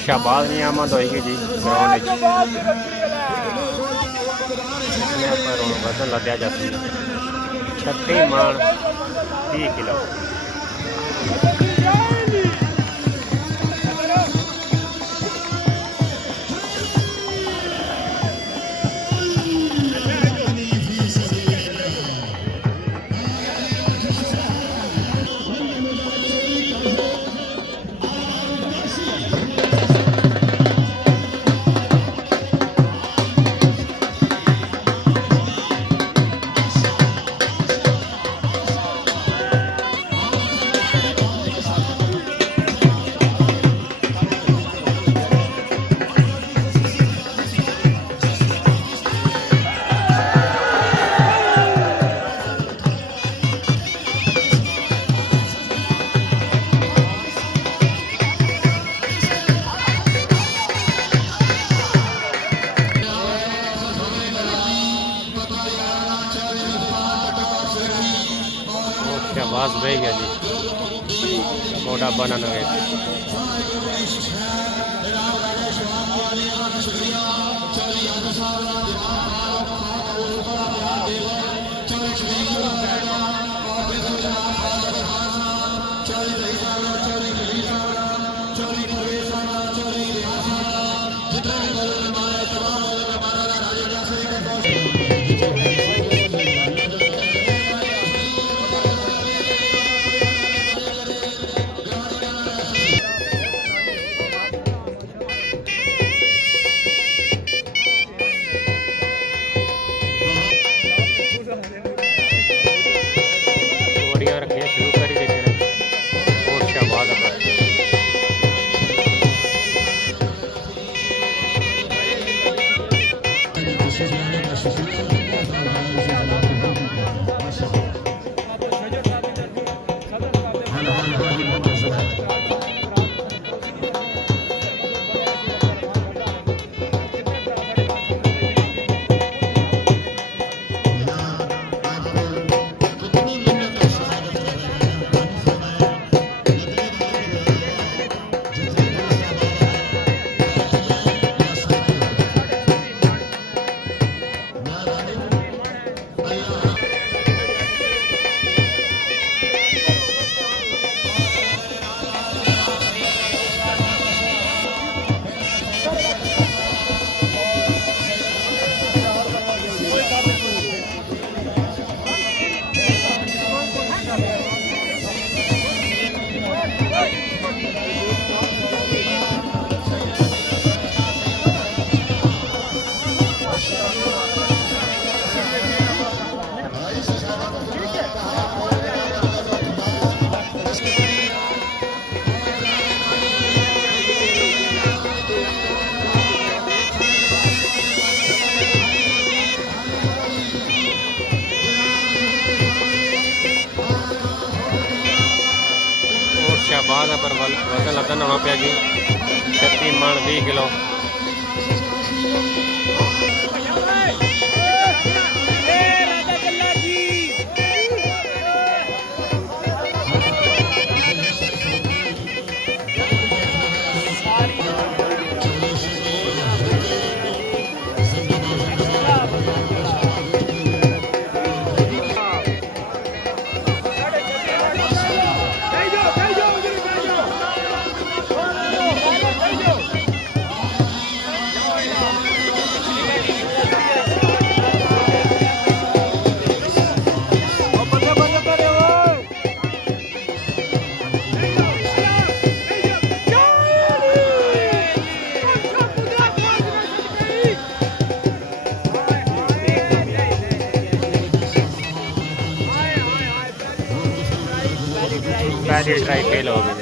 शाहबाज नहीं आमद होगी जी ग्राउंड पर वजन लद्या जा 36 मन 30 किलो। शाहबाज बह गया जी मोटा बनाना है। शाहबाज पर वजन लदन होना पिया जी 36 मन 20 किलो। पहली ट्राई फेल हो गई।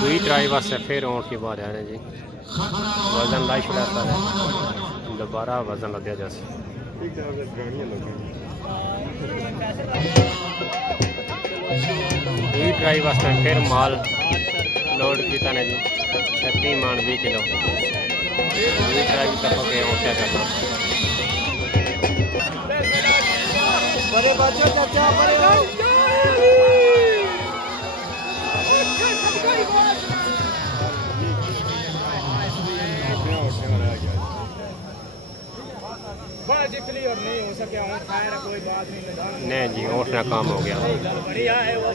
दूसरी ट्राई वास्ते फिर ऊँट की बात है जी वजन लाई छुड़ाता है दोबारा वजन लद्या जैसे दूसरी ट्राई वास्ते फिर माल लोड किया ने जी 36 मन 20 किलो। दूसरी ट्राई भी तक के क्या करना बड़े बच्चों चाचा बड़े और नहीं हो सके और खैर कोई बात नहीं। नहीं जी, ऊँट ना काम हो गया। बढ़िया है वो